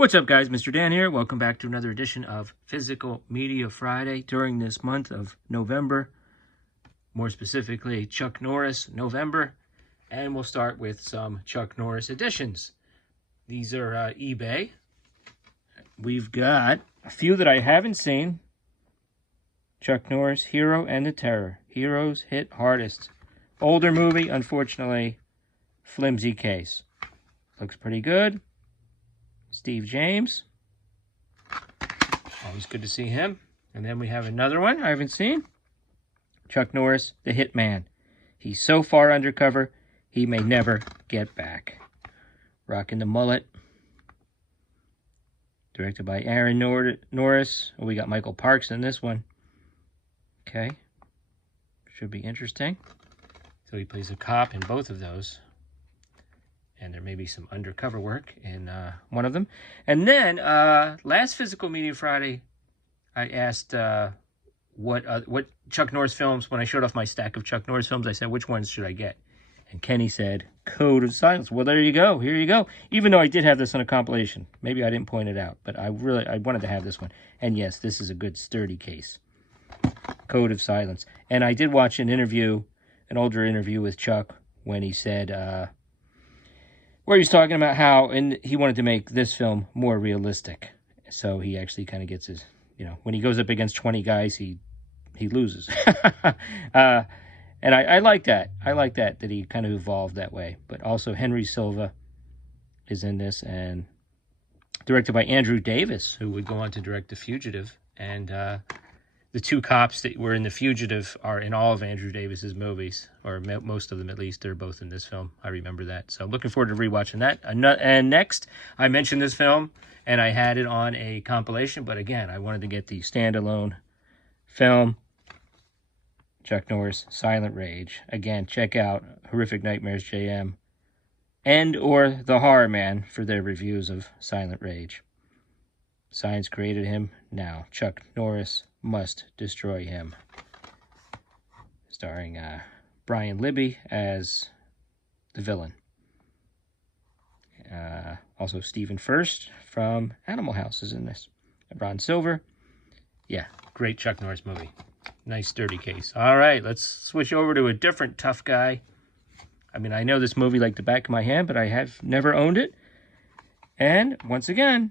What's up, guys? Mr. Dan here. Welcome back to another edition of Physical Media Friday during this month of November. More specifically, Chuck Norris November. And we'll start with some Chuck Norris editions. These are eBay. We've got a few that I haven't seen. Chuck Norris, Hero and the Terror. Heroes hit hardest. Older movie, unfortunately, flimsy case. Looks pretty good. Steve James. Always good to see him. And then we have another one I haven't seen. Chuck Norris, the Hitman. He's so far undercover, he may never get back. Rocking the mullet. Directed by Aaron Norris. Oh, we got Michael Parks in this one. Okay. Should be interesting. So he plays a cop in both of those. And there may be some undercover work in one of them. And then, last Physical Media Friday, I asked what Chuck Norris films, when I showed off my stack of Chuck Norris films, I said, which ones should I get? And Kenny said, Code of Silence. Well, there you go. Here you go. Even though I did have this on a compilation. Maybe I didn't point it out, but I wanted to have this one. And yes, this is a good, sturdy case. Code of Silence. And I did watch an older interview with Chuck, when he said, where he's talking about how he wanted to make this film more realistic. So he actually kind of gets his, when he goes up against 20 guys, he loses. And I like that. I like that he kind of evolved that way. But also Henry Silva is in this, and directed by Andrew Davis, who would go on to direct The Fugitive. And the two cops that were in The Fugitive are in all of Andrew Davis's movies, or most of them at least. They're both in this film. I remember that. So I'm looking forward to rewatching that. And next, I mentioned this film, and I had it on a compilation. But again, I wanted to get the standalone film, Chuck Norris, Silent Rage. Again, check out Horrific Nightmares JM and or The Horror Man for their reviews of Silent Rage. Science created him. Now Chuck Norris must destroy him. Starring Brian Libby as the villain. Also Stephen Furst from Animal House is in this. Ron Silver. Yeah, great Chuck Norris movie. Nice sturdy case. All right, let's switch over to a different tough guy. I mean, I know this movie like the back of my hand, but I have never owned it. And once again,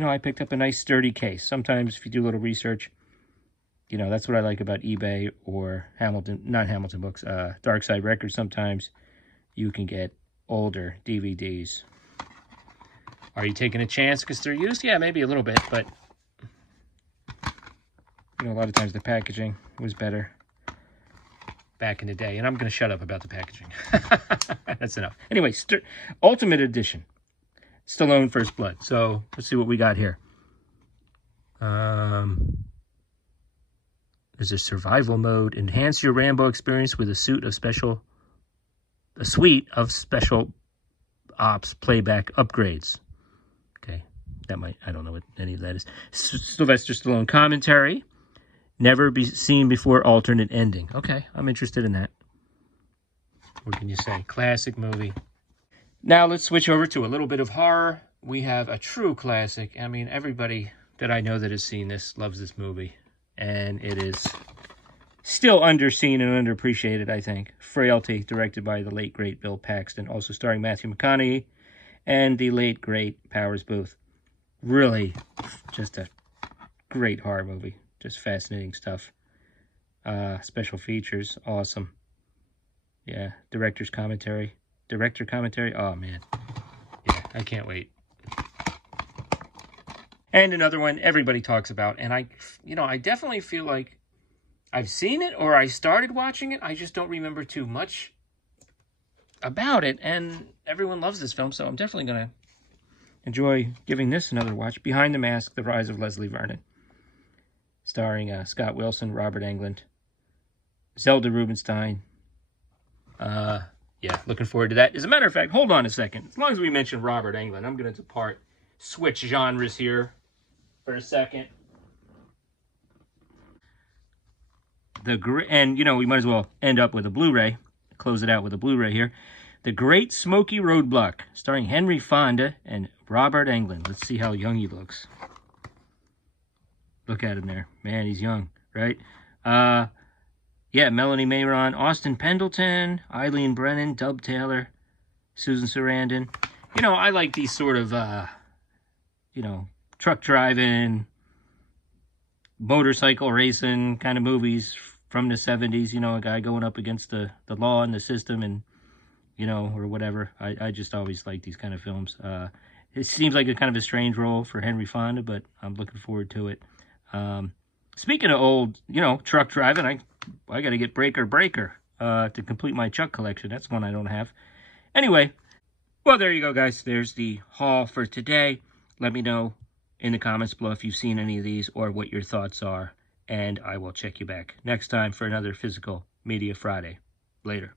I picked up a nice sturdy case. Sometimes if you do a little research, that's what I like about eBay or not Hamilton Books, Dark Side Records. Sometimes you can get older DVDs. Are you taking a chance because they're used? Yeah, maybe a little bit, but a lot of times the packaging was better back in the day. And I'm going to shut up about the packaging. That's enough. Anyway, Ultimate Edition. Stallone First Blood. So let's see what we got here. There's a survival mode. Enhance your Rambo experience with a suite of special ops playback upgrades. Okay, I don't know what any of that is. Sylvester Stallone commentary. Never be seen before alternate ending. Okay, I'm interested in that. What can you say? Classic movie. Now let's switch over to a little bit of horror. We have a true classic. I mean, everybody that I know that has seen this loves this movie. And it is still underseen and underappreciated, I think. Frailty, directed by the late, great Bill Paxton. Also starring Matthew McConaughey and the late, great Powers Booth. Really, just a great horror movie. Just fascinating stuff. Special features, awesome. Yeah, director commentary. Oh, man. Yeah, I can't wait. And another one everybody talks about, and I definitely feel like I've seen it or I started watching it. I just don't remember too much about it, and everyone loves this film, so I'm definitely going to enjoy giving this another watch. Behind the Mask, The Rise of Leslie Vernon. Starring Scott Wilson, Robert Englund, Zelda Rubinstein. Yeah, looking forward to that. As a matter of fact, hold on a second. As long as we mention Robert Englund, I'm going to switch genres here for a second. We might as well end up with a Blu-ray. Close it out with a Blu-ray here. The Great Smoky Roadblock, starring Henry Fonda and Robert Englund. Let's see how young he looks. Look at him there. Man, he's young, right? Yeah, Melanie Mayron, Austin Pendleton, Eileen Brennan, Dub Taylor, Susan Sarandon. You know, I like these sort of, you know, truck driving, motorcycle racing kind of movies from the 70s. You know, a guy going up against the law and the system and, you know, or whatever. I just always like these kind of films. It seems like a kind of a strange role for Henry Fonda, but I'm looking forward to it. Speaking of old, you know, truck driving, I got to get Breaker to complete my Chuck collection. That's one I don't have. Anyway, well, there you go, guys. There's the haul for today. Let me know in the comments below if you've seen any of these or what your thoughts are, and I will check you back next time for another Physical Media Friday. Later.